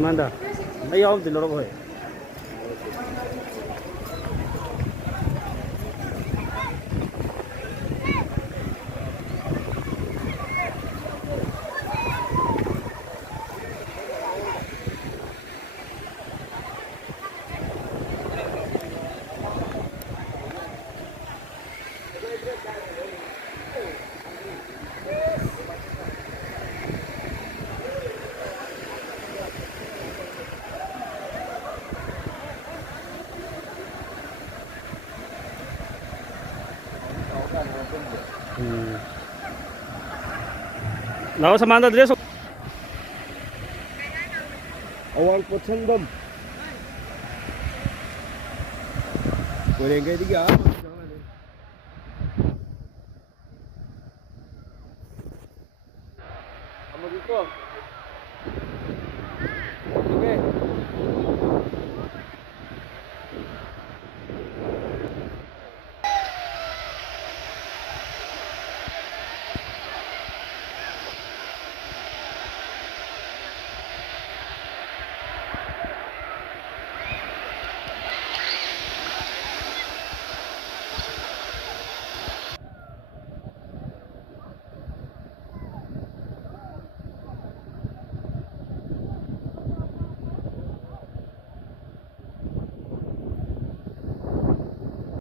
Mana? Ayaw din laro ko eh. Lawa sa Manda Dres. Awal po sendom. Boleh kayak tiga. Kamu gitu.